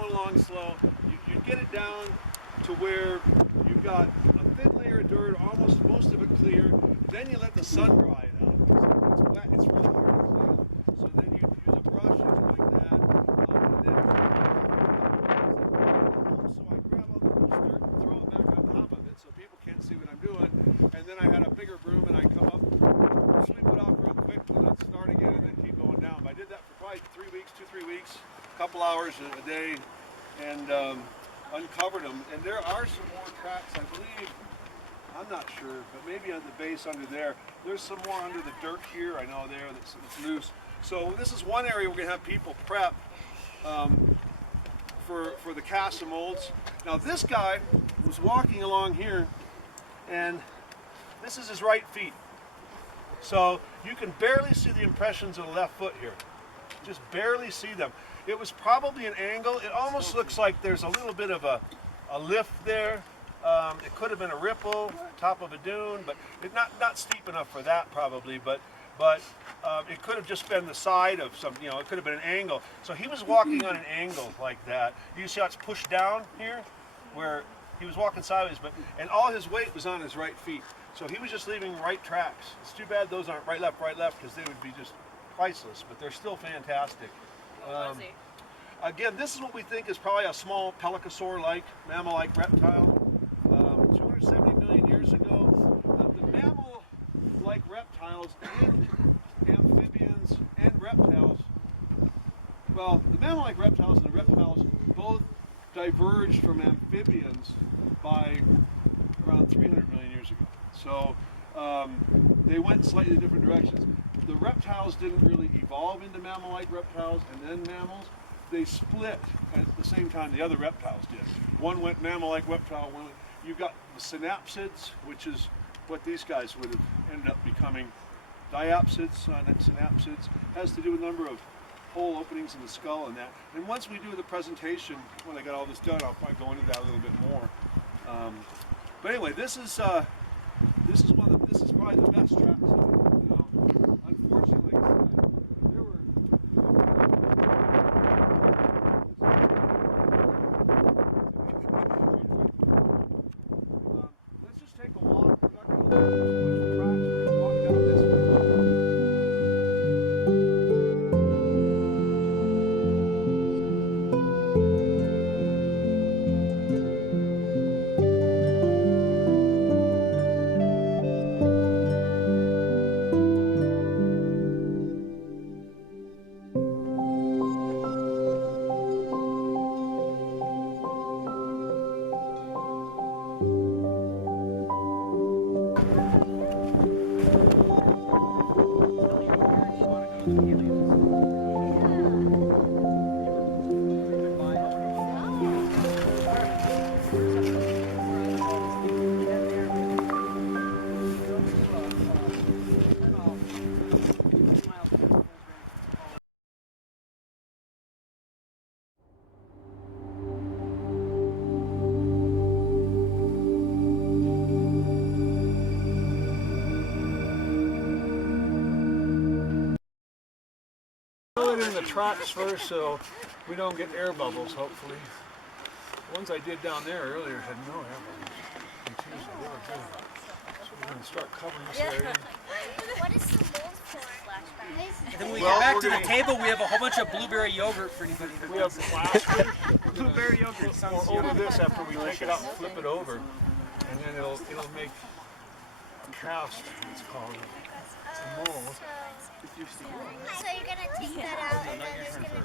going along slow. You get it down to where you've got a thin layer of dirt, almost most of it clear. Then you let the sun dry it out. It's wet, it's really hard to clean. So then you use a brush like that. And then so I grab all the loose dirt and throw it back on top of it so people can't see what I'm doing. And then I had a bigger broom and I come up, sweep it off real quick, and then start again and then keep going down. But I did that for probably 3 weeks, 2-3 weeks, a couple hours a day, and uncovered them. And there are some more tracks, I believe. I'm not sure, but maybe on the base under there. There's some more under the dirt here, I know there, that's loose. So this is one area we're going to have people prep for the cast and molds. Now this guy was walking along here, and this is his right feet. So you can barely see the impressions of the left foot here. Just barely see them. It was probably an angle. It almost looks like there's a little bit of a lift there. It could have been a ripple, top of a dune, but not steep enough for that probably, but it could have just been the side of some, it could have been an angle. So he was walking on an angle like that. You see how it's pushed down here? Where he was walking sideways, and all his weight was on his right feet. So he was just leaving right tracks. It's too bad those aren't right, left, because they would be just priceless, but they're still fantastic. Again, this is what we think is probably a small pelycosaur-like, mammal-like reptile. 270 million years ago, the mammal-like reptiles and amphibians and reptiles, well, the mammal-like reptiles and the reptiles both diverged from amphibians by around 300 million years ago. So they went slightly different directions. The reptiles didn't really evolve into mammal-like reptiles and then mammals. They split at the same time the other reptiles did. One went mammal-like reptile, one went, you've got the synapsids, which is what these guys would have ended up becoming. Diapsids, synapsids, has to do with a number of hole openings in the skull and that. And once we do the presentation, when I got all this done, I'll probably go into that a little bit more. But anyway, this is probably the best trap site. Unfortunately, there were. Let's just take a walk. We're not going to look at too much tracks. We're going to walk down this way. In the tracks first so we don't get air bubbles, hopefully. The ones I did down there earlier had no air bubbles. They were good. So we're going to start covering this area. What is the mold for? And then when we get back to the table, we have a whole bunch of blueberry yogurt for anybody. We have plaster. Blueberry yogurt. Sounds over this after we take it out and flip it over. And then it'll make cast, it's called, a mold. So you're going to take that out and then it's going to be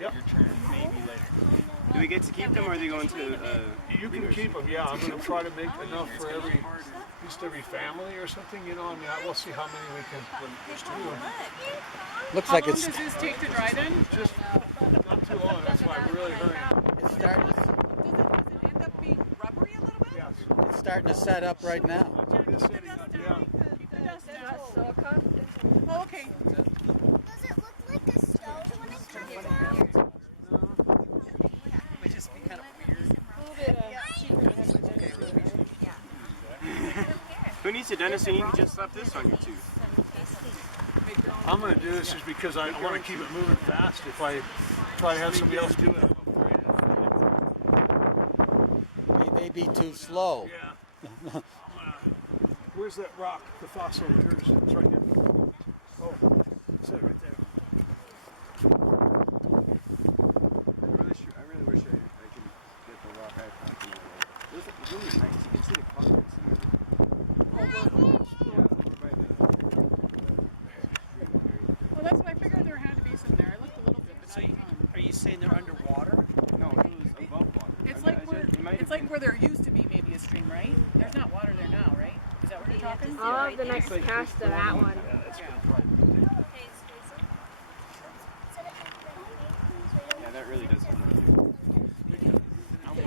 Yep. Your turn maybe later. Do we get to keep them, or are they going to? You can keep them, yeah. I'm going to try to make enough for at least every family or something, I mean, we'll see how many we can do. Looks like How it's long does this take to dry then? Just not too long, that's why I'm really hurrying. starting. Does it end up being rubbery a little bit? Yes. It's starting to set up right now. It's setting up, yeah. Oh, okay. Does it look like a stone when it comes out? It would just be kind of weird. Who needs a dentist and you can just slap this on your tooth? I'm going to do this just because I want to keep it moving fast. If I try to have somebody else do it, be too slow. Yeah. Where's that rock? The fossil of yours? It's right here. Oh, it's it right there. I really wish I could get the rock I found. It's really nice. You can see the colors and everything. Well, that's what I figured there had to be some there. I looked a little bit, but So not a ton. are you saying they're underwater? No, it was above water. It's I like mean, where it might it's have like where there used to be maybe a stream, right? There's not water there now, right? Is that what you're talking? I'll have the next pass to that one. Yeah, that's Yeah. good. Right. Yeah, that really does sound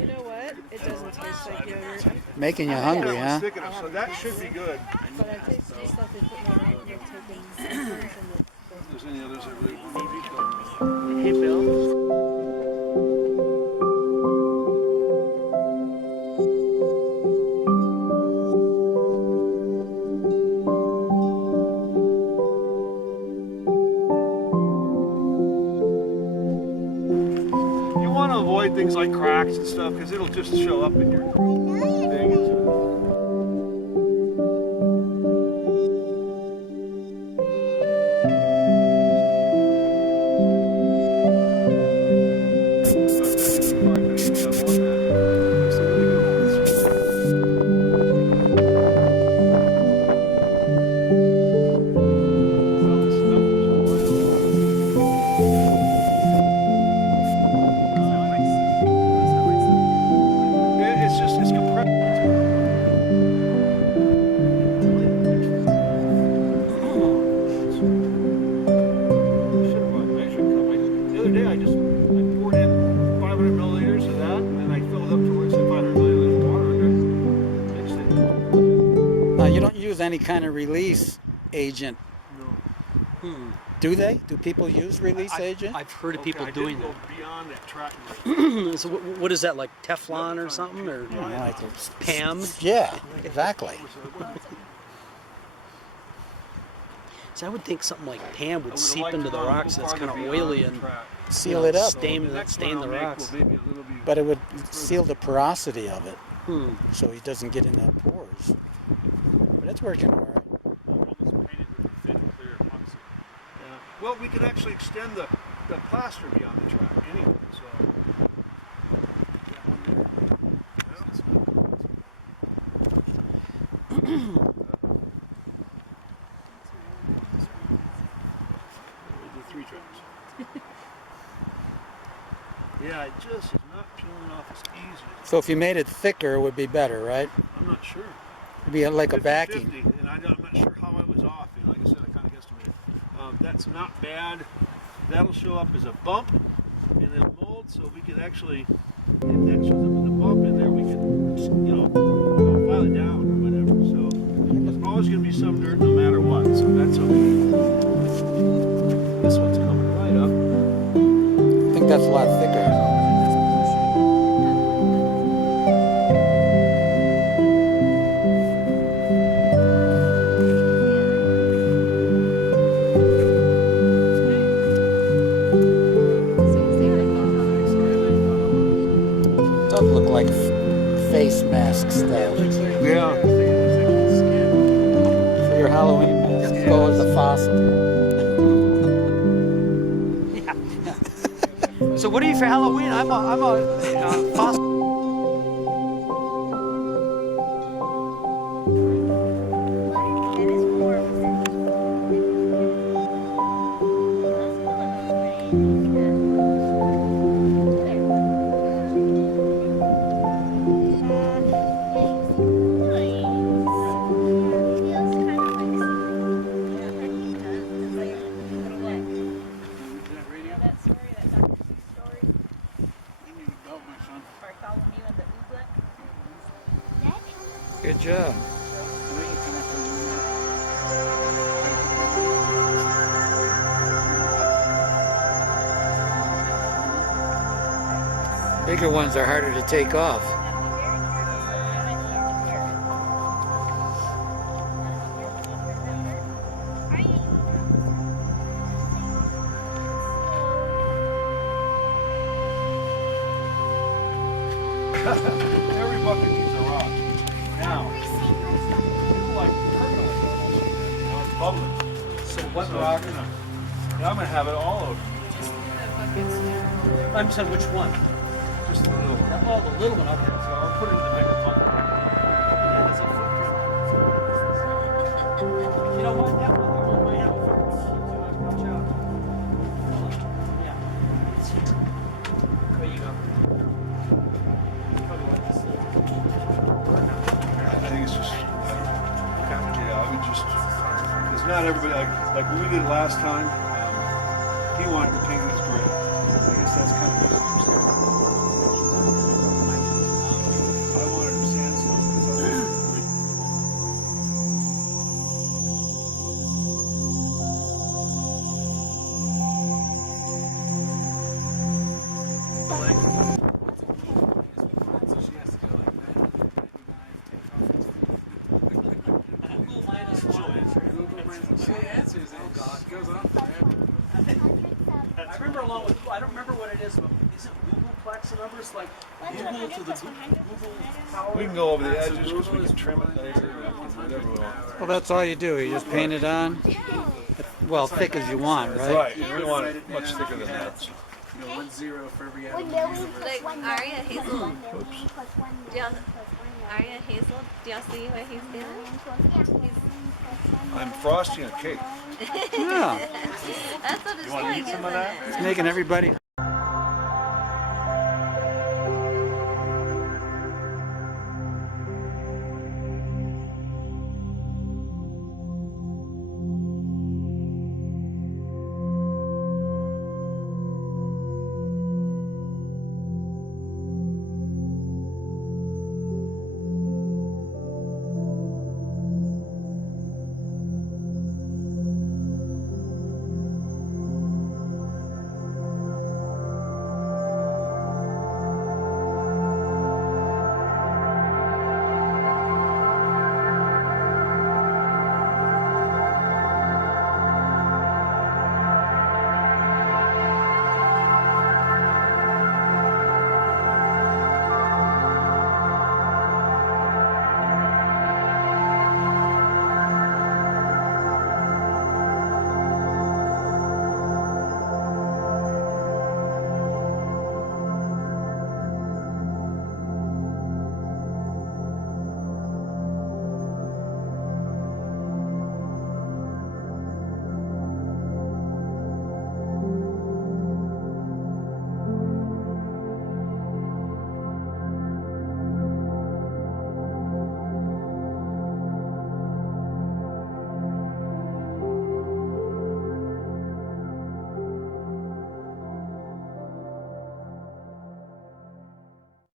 You know what? It doesn't taste like yogurt. Making you hungry, That one's huh? thick enough, so that should be good. But I taste the stuff they put in my mouth. They've taken and If there's any others that really want to Hey, Bill. You want to avoid things like cracks and stuff because it'll just show up in your thing. It's just, it's compressed. Should've brought a measuring cup. The other day I poured in 500 milliliters of that and then I filled up to where it said 500 milliliters of water under it. I just didn't. You don't use any kind of release agent, No. do they? Do people use release agent? I've heard of people I doing didn't that. go beyond that track. So what is that, like Teflon or something, or You know, like Pam? Yeah, exactly. So I would think something like Pam I would would've seep liked into to the gone a rocks. little That's kind farther of beyond oily the and track. Seal it up, stain The the next stain one the I'll make rocks. will maybe a little bit but it would seal the porosity of it, Hmm. so he doesn't get in the pores. But it's working all right. Yeah. Well, we could actually extend the plaster beyond the track anyway, so. That one there. Yeah. We'll do 3 tracks. Yeah, it just is not peeling off as easy. So if you made it thicker, it would be better, right? I'm not sure. It'd be like a 50-50, backing. and I'm not sure how I was off. You know, like I said, I kind of guesstimated. That's not bad. That'll show up as a bump in the mold, so we could actually, if that shows up as a bump in there, we can, file it down or whatever. So there's always going to be some dirt no matter what, so that's okay. This one's coming right up. I think that's a lot thicker. Does look like face mask stuff. Yeah. For your Halloween mask, go as a fossil. So what are you for Halloween? I'm a fossil. It is warm. Good job. Bigger ones are harder to take off. Everybody bucket needs a rock. Now, it's like percolating almost. You know, it's bubbling. So what So, rock? Yeah, I'm gonna have it all over. I'm saying which one? Just a little. Oh, the little one. Okay. So I'll put it in the bigger bucket. That has a footprint. You know what? That one might have a footprint. Watch out. Yeah. There you go. Probably like this. I think it's just. Yeah, I would just. It's not everybody like when we did it last time. He wanted to paint this gray. I guess that's kind of. I wanted to sandstone because I wanted I remember along with, I don't remember what it is, but is it Googleplex the numbers? Like Google to the Google power? We can go over the edges because we can trim it later, whatever we want. Well, that's all you do. You just paint it on. Well, thick as you want, right? Right, we want it much thicker than that. You know, 1 0 for every When animal. Lily puts Like one Arya yellow, Hazel. plus one Lily, plus one Yeah. yellow, plus one yellow. Arya Hazel, do y'all see what he's doing? I'm frosting a cake. Yeah. That's what it's like, You want to eat some of isn't that? it? It's making everybody